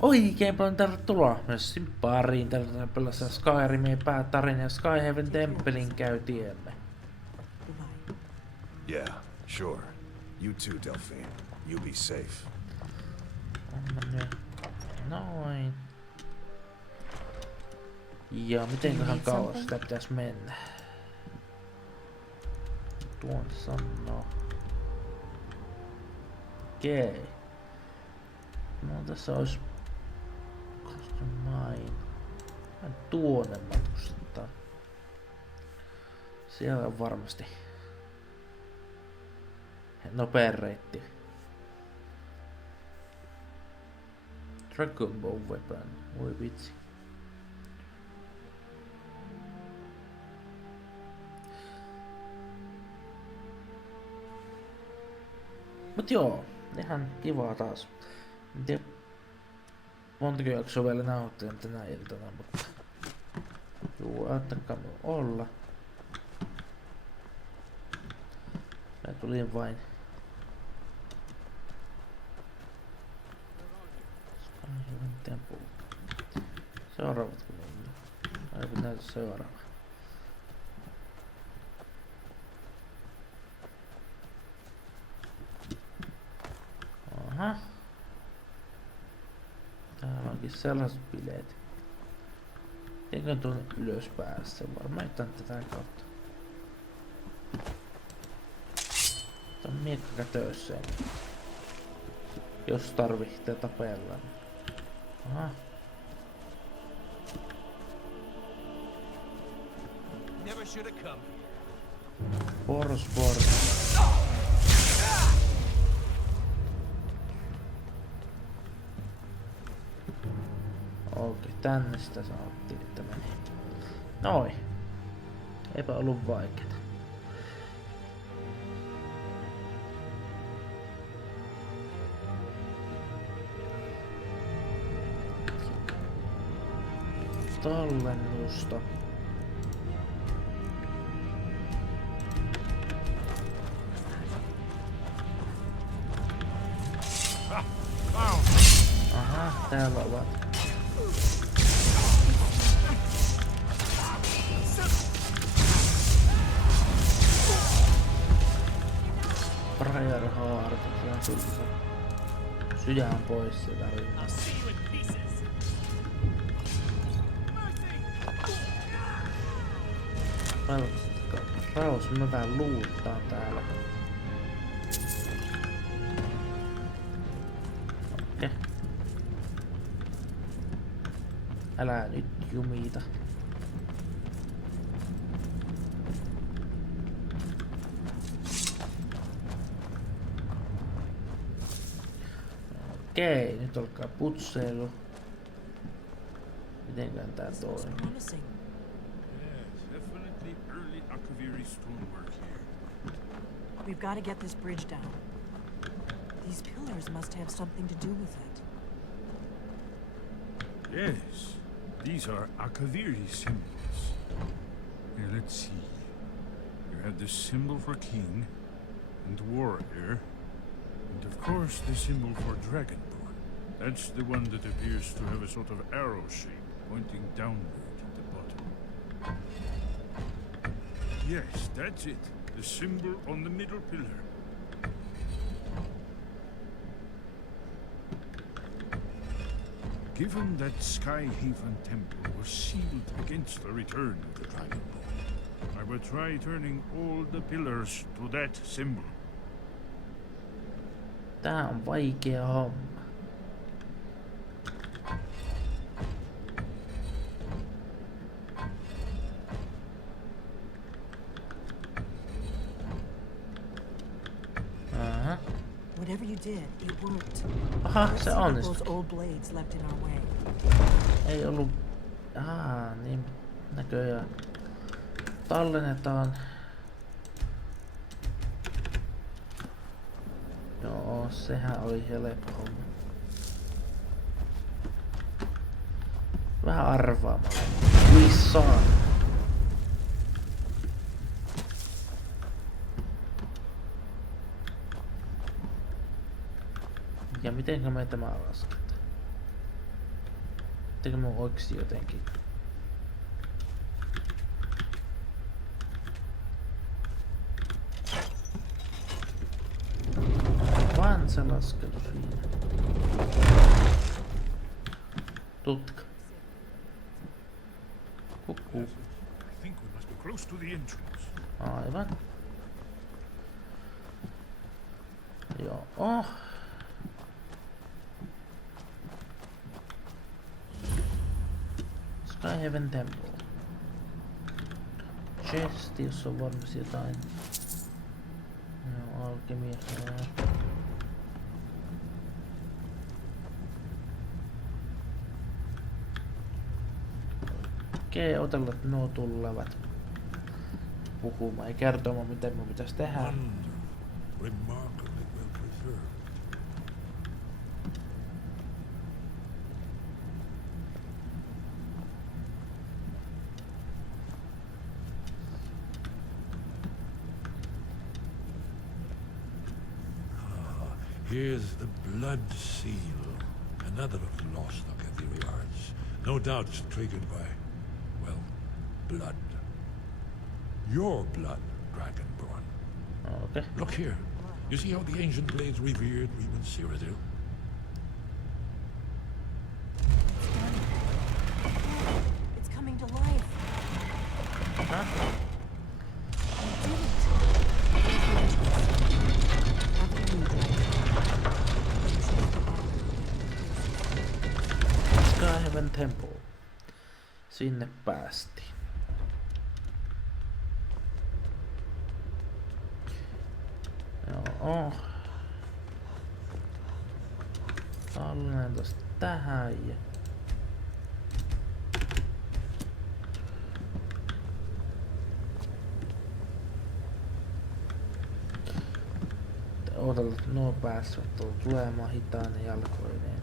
Oikein paljon tervetuloa myös pariin pelassa Skyrimin päätarina ja Skyhaven temppelin käytiemme. Yeah, sure. You too, Delphine. You be safe. Noin. Ja mitenköhän kauas sitä pitäis mennä? Tuon sanoo. Okei. No tässä olisi main. Tuonne matkustaa. Siellä on varmasti nopea reitti. Dragon Bow Weapon. Voi vitsi. Mut joo, ihan kivaa taas. En tiedä montako jaksoa vielä nauhoittelen tänä iltana, mutta juu, auttakaa olla. Mä tulin vain seuraavat kun on. Aivan näytä seuraava. Aha. Täällä onkin sellaiset bileet. Eikö tuonne ylös päässä? Varmaan jotain tätä kautta. Tää on miekka kätösseen. Jos tarvitsee tapella. Aha. Boros. Okei, tänne sitä sanottiin, että meni. Noin. Eipä ollut vaikeeta. Tallennusta. Aha, täällä ovat. Briar Heart, se on tullut se sydän pois sieltä rinnasta. Raus, mä vähän luuttaan täällä. Okei. Älä nyt jumita. Okei, nyt alkaa putseilu. Mitenkään tää toimii? We've got to get this bridge down. These pillars must have something to do with it. Yes, these are Akaviri symbols. Here, let's see. You had the symbol for king and warrior, and of course the symbol for dragonborn. That's the one that appears to have a sort of arrow shape pointing downward at the bottom. Yes, that's it. The symbol on the middle pillar. Given that Skyhaven Temple was sealed against the return of the Dragon Ball, I will try turning all the pillars to that symbol. Tää on vaikea homma. Whatever you did, it worked. Aha, se onnistui. Those old blades left in our way. Ei ollut... niin näköjään. Tallennetaan. Joo, sehän oli helppo homma. Vähän arvaamalla. Lissaa. Ja mitenkä me tämä lasketaan? Näyttikö mun oikeesti jotenkin? Vaan se laskelu siinä. Tutka. Kukkuu. I think we must be close to the entrance. Aivan. Joo. Skyrim Temple. Chest, jos on varmasti jotain. Joo, alkemia. Okei, otella, että nuo tulevat puhumaan ja kertomaan, miten mun pitäisi tehdä. Wonder. Remarkably well preserved. Here's the blood seal, another of the lost Akaviri arts. No doubt triggered by, well, blood. Your blood, Dragonborn. Okei. Look here. You see how the ancient blades revered even Cyrodiil? It's coming to life. Huh? You did it. After you, Skyrim Temple. Sinne päästiin. Joo. Tallennan tosta tähän ja... Odotella, että nuo pääsevät tulemaan hitainen jalkoineen.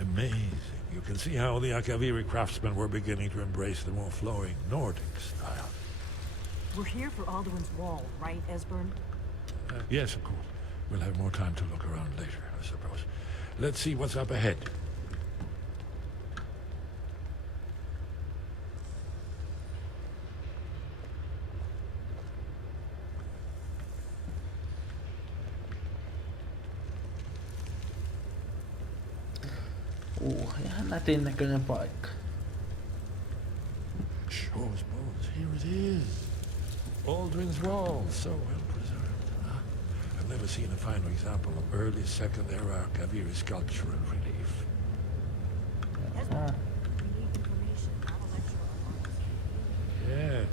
Amazing. You can see how the Akaviri craftsmen were beginning to embrace the more flowing Nordic style. we're here for Alduin's wall, right, Esbern? Yes, of course. We'll have more time to look around later, I suppose. Let's see what's up ahead. Ihan nätin näköinen paikka. Shore's bones. Here it is. Aldrin's Wall, so well preserved. Huh? I've never seen a finer example of early Second Era Akaviri sculpture and relief. Esbern, we need information, not a lecture on arts. Yes.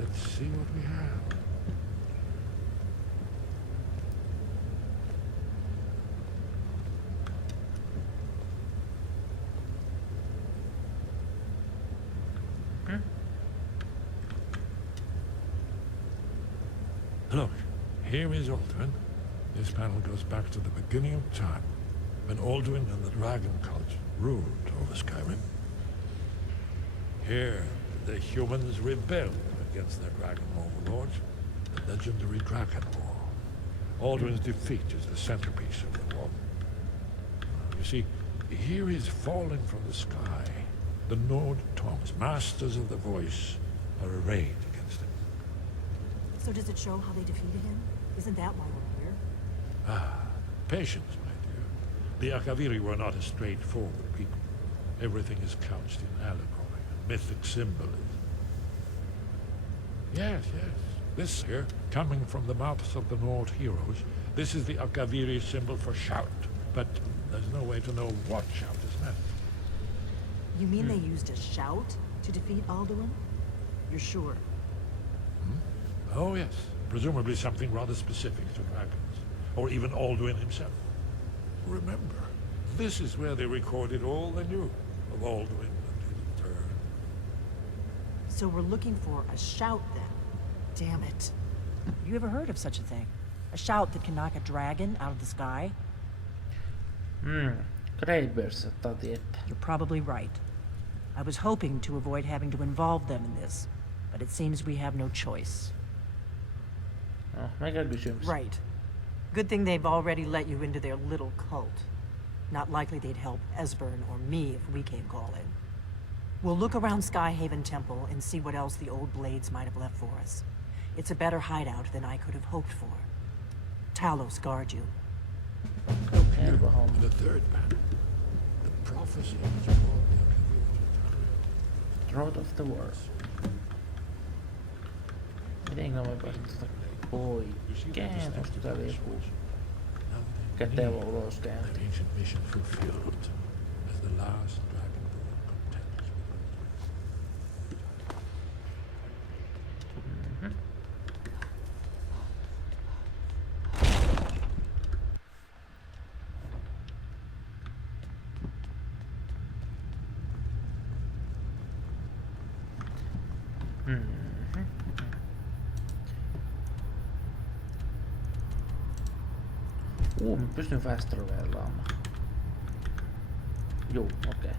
Let's see what we have. Look, here is Aldrin. This panel goes back to the beginning of time, when Aldrin and the Dragon Cult ruled over Skyrim. Here, the humans rebelled against their dragon overlords, the legendary Dragon War. Aldrin's defeat is the centerpiece of the war. You see, here is falling from the sky. The Nord tongues, masters of the voice, are arrayed against him. So does it show how they defeated him? Isn't that why we're here? Patience, my dear. The Akaviri were not a straightforward people. Everything is couched in allegory and mythic symbolism. Yes. This here, coming from the mouths of the Nord heroes, this is the Akaviri symbol for shout. But there's no way to know what shout is meant. You mean they used a shout to defeat Alduin? You're sure? Oh, yes. Presumably something rather specific to dragons. Or even Alduin himself. Remember, this is where they recorded all they knew of Alduin and his turn. So we're looking for a shout then. Damn it. You ever heard of such a thing? A shout that can knock a dragon out of the sky? Greybears saattaa tietää. You're probably right. I was hoping to avoid having to involve them in this, but it seems we have no choice. No, mikä kysymys? Right. Good thing they've already let you into their little cult. Not likely they'd help Esbern or me if we came calling. We'll look around Skyhaven Temple and see what else the old blades might have left for us. It's a better hideout than I could have hoped for. Talos guard you. Helppo homma. The third banner. The prophecy which brought the Arcavians to Road of the World. Mitenkä mä pääsen tästä poikkeen? Onko täällä joku kätevä uloskäynti? their ancient mission fulfilled as the last dragonborn contends Mä pystyn fast travelaamaan. Juu, okei.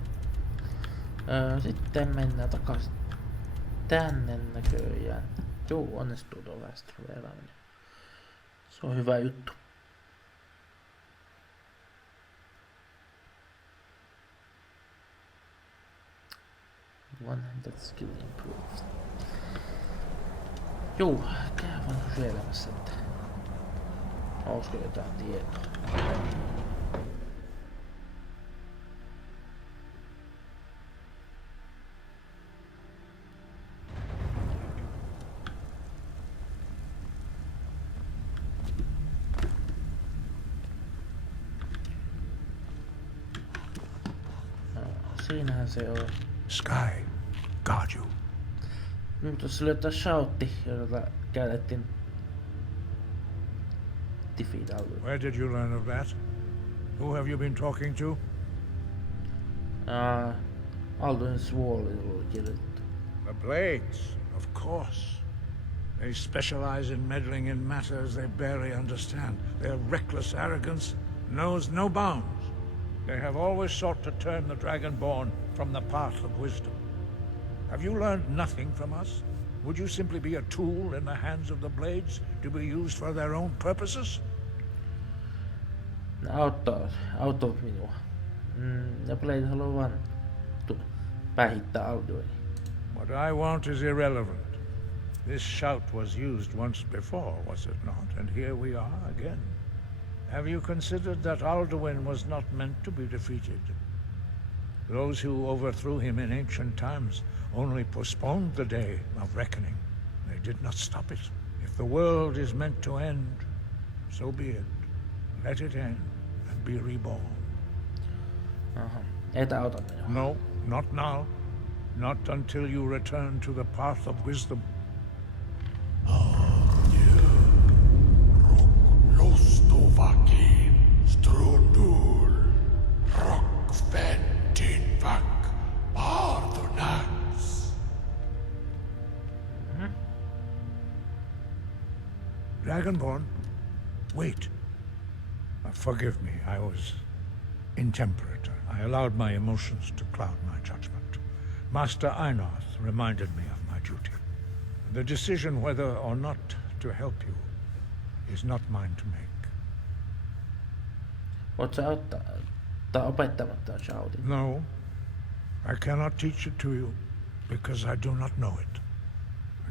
Sitten mennään takaisin tänne näköjään. Juu, onnistuu tuo fast travelaaminen. Se on hyvä juttu. One that skill improves. Juu, käy vaan kyselemässä, että olisiko jotain tietoa. Siinähän se on. Sky, guard you. Nyt tuossa oli jotain shoutti, jota käytettiin defeat Alduin. Where did you learn of that? Who have you been talking to? Alduin's Wall oli kirjoitettu. The Blades, of course. They specialize in meddling in matters they barely understand. Their reckless arrogance knows no bounds. They have always sought to turn the Dragonborn from the path of wisdom. Have you learned nothing from us? Would you simply be a tool in the hands of the Blades to be used for their own purposes? Ne auttaa minua. Ne Blade haluaa vaan päihittää Alduin. What I want is irrelevant. This shout was used once before, was it not? And here we are again. Have you considered that Alduin was not meant to be defeated? Those who overthrew him in ancient times only postponed the day of reckoning. They did not stop it. If the world is meant to end, so be it. Let it end and be reborn. Ei tää auta minua. No, not now. Not until you return to the path of wisdom. Nostuvaki, strudul, rockventin vak, pardonax. Dragonborn, wait. Forgive me, I was intemperate. I allowed my emotions to cloud my judgment. Master Einarth reminded me of my duty. The decision whether or not to help you is not mine to make. Voit sä ottaa opettamatta shoutin? No, I cannot teach it to you because I do not know it.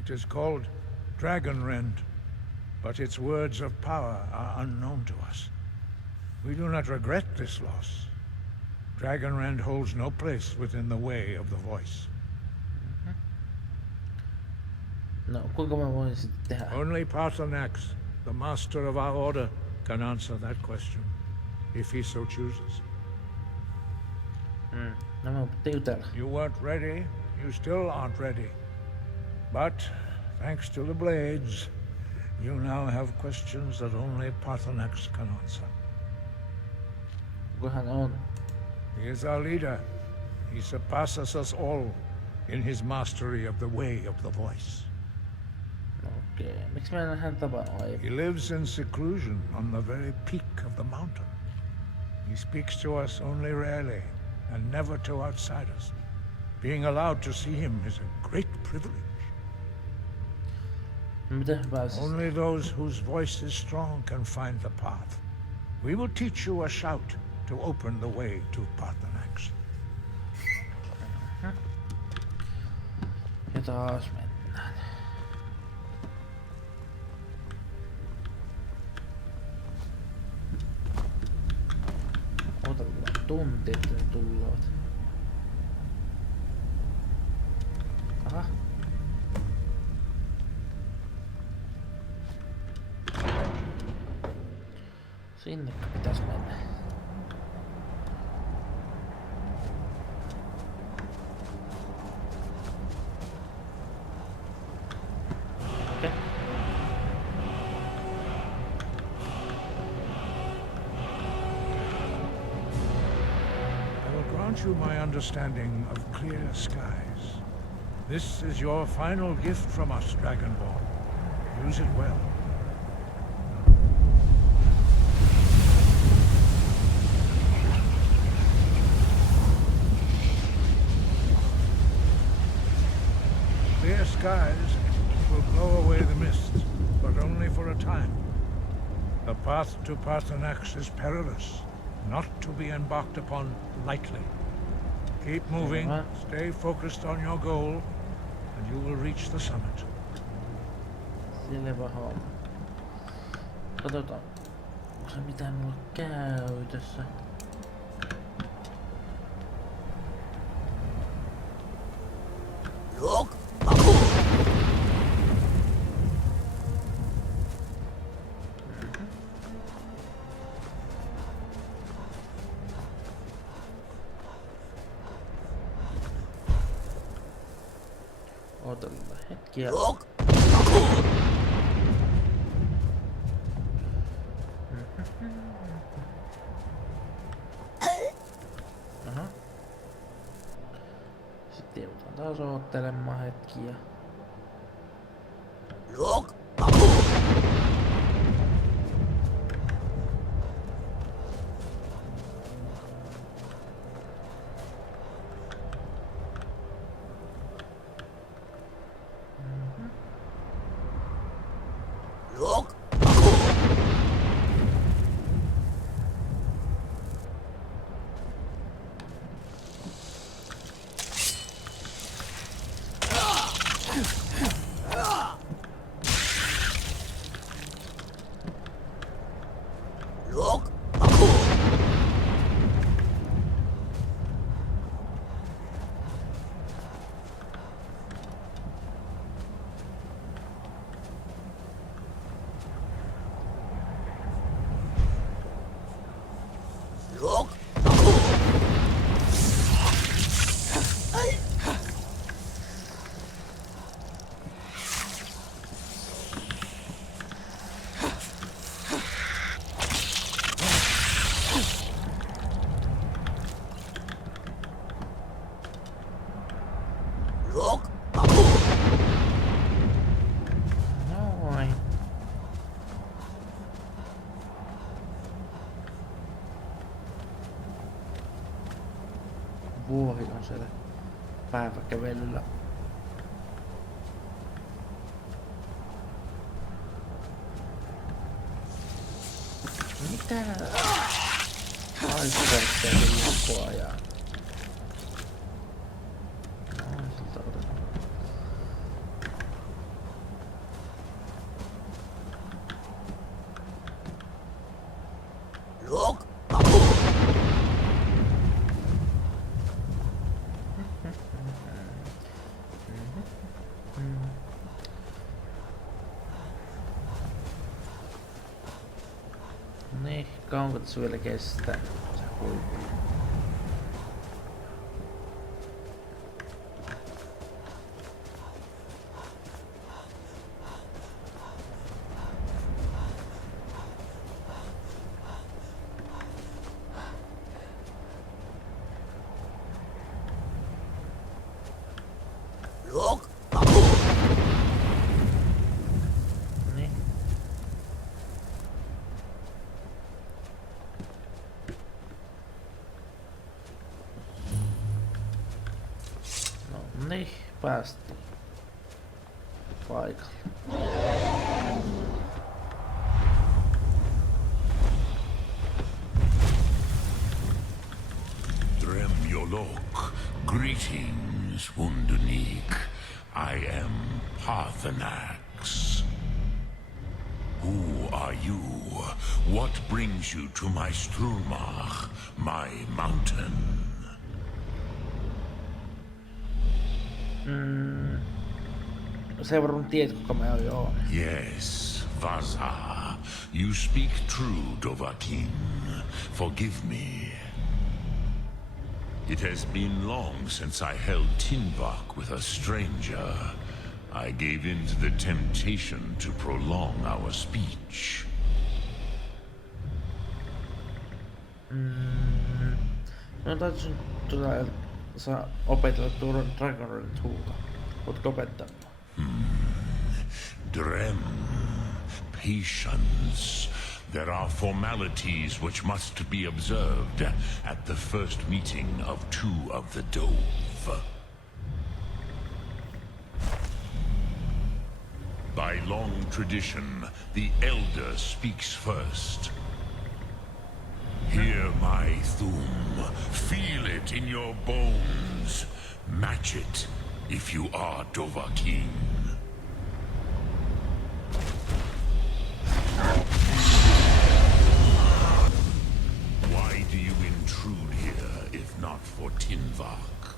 It is called Dragon Rend, but its words of power are unknown to us. We do not regret this loss. Dragon Rend holds no place within the way of the voice. No, kuinka mä voin sitten tehdä? Only Parthenax, the master of our order, can answer that question, if he so chooses. No mä pitää jutella. You weren't ready, you still aren't ready. But, thanks to the Blades, you now have questions that only Parthenax can answer. Kuka hän on? He is our leader. He surpasses us all in his mastery of the way of the voice. Okei. Miksi mä en hän tavannut aiemmin? He lives in seclusion on the very peak of the mountain. He speaks to us only rarely, and never to outsiders. Being allowed to see him is a great privilege. Miten pääsis? Only those whose voice is strong can find the path. We will teach you a shout to open the way to Parthenax. Ja taas mennään. Odotellaan tunti, että ne tullaan. Aha. Sinne pitäis mennä. Okei. I will grant you my understanding of clear skies. This is your final gift from us, Dragonborn. Use it well. Clear skies will blow away the mists, but only for a time. The path to Parthenax is perilous, not to be embarked upon lightly. Keep moving, stay focused on your goal, and you will reach the summit. Selvä homma. Katsotaan. Onko se mitään mulla käytössä? Odotellaan hetkiä. Aha. Sitten joudutaan taas odottelemaan hetkiä. Noin. Vuohi on siellä päiväkävelyllä. Mitä? Ai syvättää koko ajan. No, siltä otetaan. Niin, kauanko tässä vielä kestää? Se huippu. Niin. No niin, päästiin paikalle. Greetings, Wunderneek. I am Parthenax. Who are you? What brings you to my Strulmach, my mountain? Se varmaan tiedät, kuka mä oon. Yes, Vaza. You speak true, Dovahkiin. Forgive me. It has been long since I held Tinvak with a stranger. I gave in to the temptation to prolong our speech. No taisin saa opetella tuon Dragonorin huuta. Voitko opettaa? Drem. Patience. There are formalities which must be observed at the first meeting of two of the Dove. By long tradition, the Elder speaks first. Hear my Thum. Feel it in your bones. Match it if you are Dovahkiin. Why do you intrude here if not for Tinvak?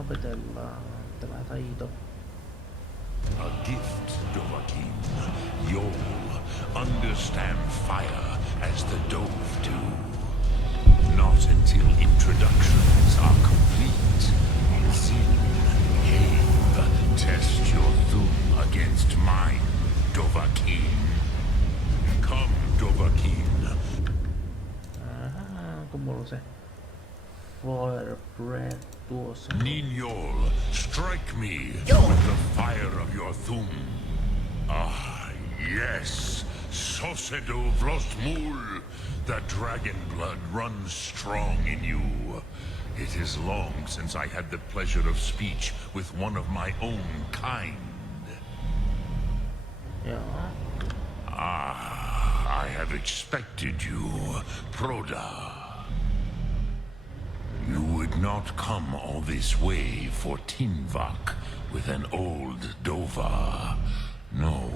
Opetellaan tämä taito. A gift, Dovahkiin. You'll understand fire as the Dove do. Not until introductions are complete. Sin, Cave, test your Thum against mine, Dovahkiin. Come, Dovahkiin. Onko mulla se Fire Breath tuossa? Ninyol, strike me with the fire of your Thum. Ah, yes. Sosedo Vlostmul. The dragon blood runs strong in you. It is long since I had the pleasure of speech with one of my own kind. Joo. Ah, I have expected you, Proda. You would not come all this way for Tinvak with an old Dova. No,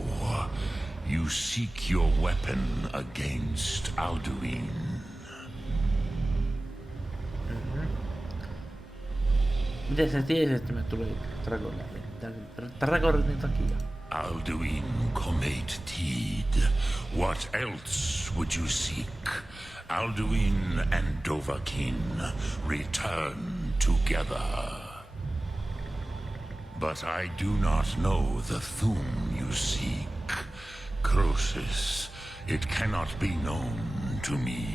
you seek your weapon against Alduin. Miten sä tiesit, että me tuli Dragonin takia? Alduin Comate Teed. What else would you seek? Alduin and Dovahkiin return together. But I do not know the Thum you seek. Croesus, it cannot be known to me.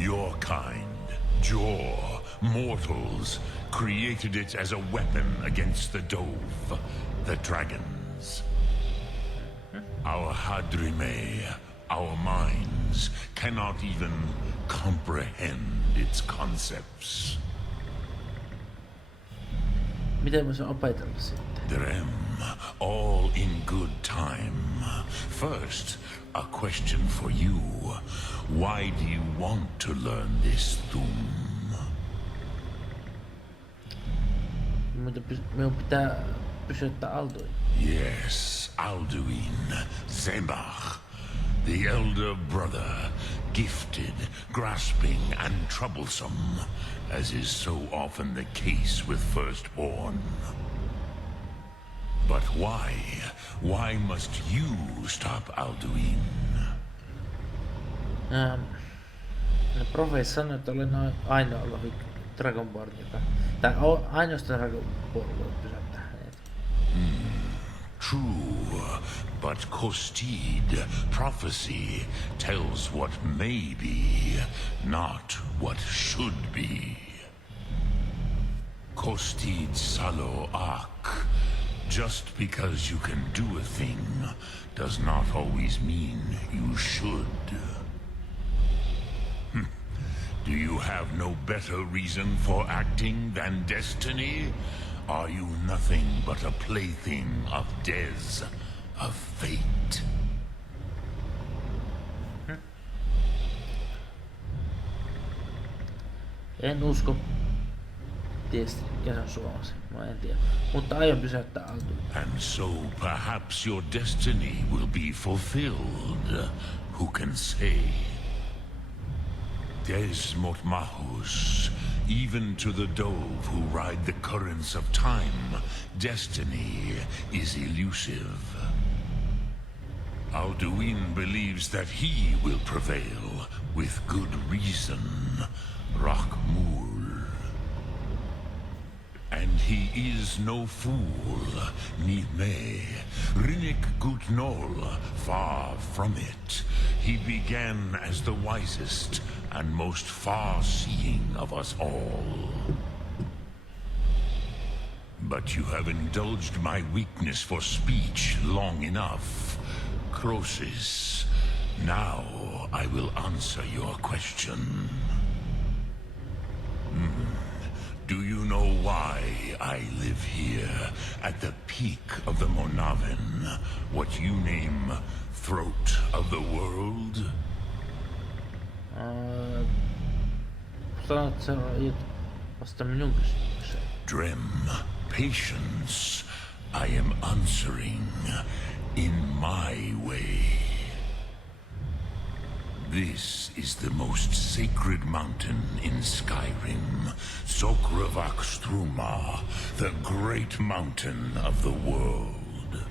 Your kind, Jor, mortals, created it as a weapon against the Dove, the dragons. Our Hadrime, our minds, cannot even comprehend its concepts. Miten mä saan opetella sitten? Drem, all in good time. First, a question for you. Why do you want to learn this Thum? Minun pitää pysyttää Alduin. Yes, Alduin, Zebach, the elder brother, gifted, grasping, and troublesome, as is so often the case with firstborn. But why? Why must you stop Alduin? No profeessa sanoi, että olen ainoa Dragonborn, joka... Tai ainoastaan Dragonborn voi pysäyttää hänet. True, but Kostid, prophecy, tells what may be, not what should be. Kostid Salo Ak. Just because you can do a thing does not always mean you should. Do you have no better reason for acting than destiny? Are you nothing but a plaything of Dez, of fate? En usko. Tietysti kesän suomasi. Mä en tiedä. Mutta aion pysäyttää Alduin. And so perhaps your destiny will be fulfilled. Who can say? Desmot Mahus, even to the dove who ride the currents of time, destiny is elusive. Alduin believes that he will prevail, with good reason, Rockmul. And he is no fool, ni me. Rinnik Gutnol, far from it. He began as the wisest and most far-seeing of us all. But you have indulged my weakness for speech long enough. Croesus, now I will answer your question. Do you know why I live here, at the peak of the Monavin, what you name Throat of the World? Sanot sä aiot vasta minun kysymykseen. Drem, patience. I am answering in my way. This is the most sacred mountain in Skyrim, Sokravakstruma, the great mountain of the world.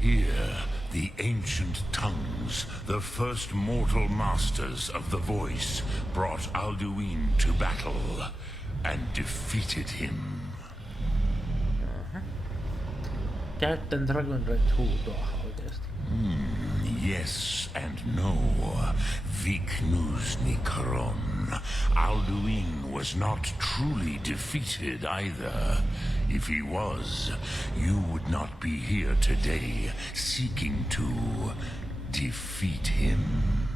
Here, the ancient tongues, the first mortal masters of the voice, brought Alduin to battle and defeated him. Käytän Dragon Red huutoa oikeesti. Yes and no. Viknus Nikaron. Alduin was not truly defeated either. If he was, you would not be here today seeking to defeat him.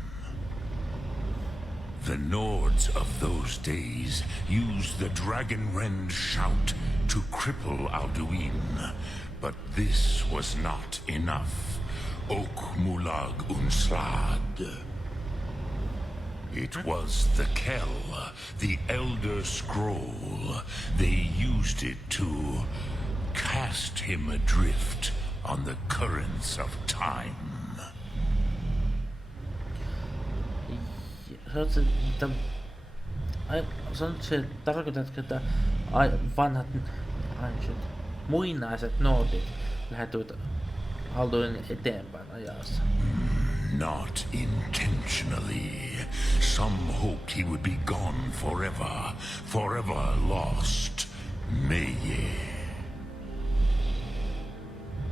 The Nords of those days used the Dragonrend shout to cripple Alduin, but this was not enough. Ok Mulag Unslad. It was the Kell, the Elder Scroll. They used it to cast him adrift on the currents of time. Tarkoitatko, että vanhat muinaiset Nordit lähetyivät Alduin eteenpäin ajassa? Not intentionally. Some hoped he would be gone forever, forever lost. Meye.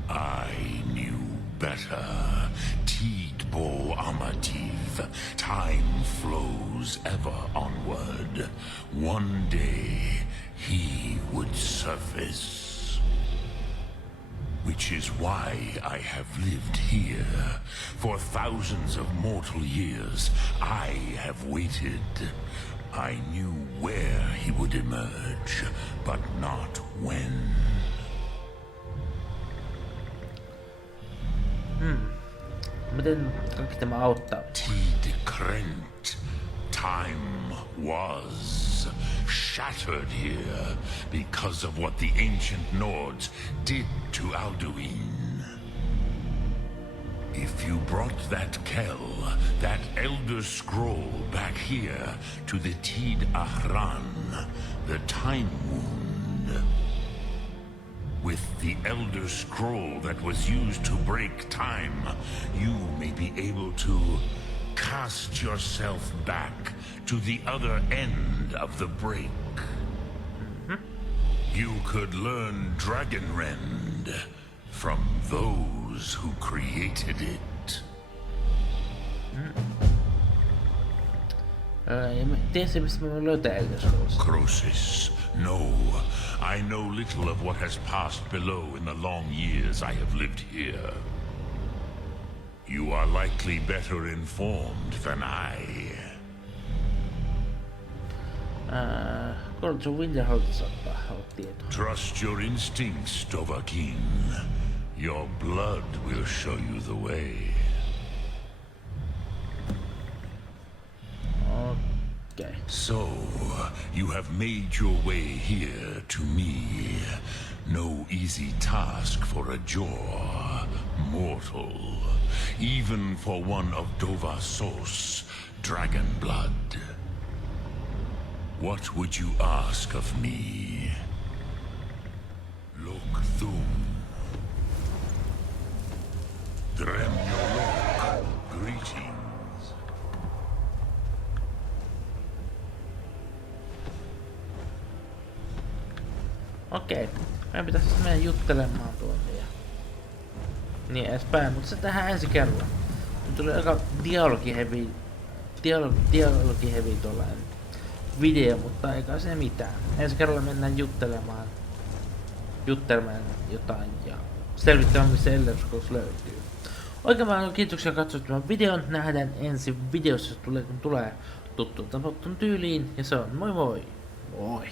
I knew better. Tidbo Amativ. Time flows ever onward. One day, he would surface. Which is why I have lived here. For thousands of mortal years, I have waited. I knew where he would emerge, but not when. Miten kaikki tämä auttaa? Tid Krent. Time was shattered here because of what the ancient Nords did to Alduin. If you brought that Kell, that Elder Scroll back here to the Tid Ahran, the Time Wound, with the Elder Scroll that was used to break time, you may be able to cast yourself back to the other end of the break. You could learn Dragonrend from those who created it. Tiedätkö, mistä mä löytän Elder Scrolls? Croesus, no. I know little of what has passed below in the long years I have lived here. You are likely better informed than I. College of Winterhold saattaa olla tietoa. Trust your instincts, Dovahkiin. Your blood will show you the way. Okei. So, you have made your way here to me. No easy task for a jaw, mortal. Even for one of Dovasos, dragon blood. What would you ask of me? Look Thum. Dremnolok, greetings. Okei. Meidän pitäisi siis mennä juttelemaan tuonne ja niin edespäin, mutta se tehdään ensi kerralla. Nyt tuli aika dialogihevi tuollainen video, mutta eikä se mitään. Ensi kerralla mennään juttelemaan jotain ja selvittämään missä Elder Scrolls löytyy. Oikein paljon kiitoksia katsomaan tämän videon. Nähdään ensi videossa kun tulee tuttuun tapahtunut tyyliin ja se on moi moi! Moi!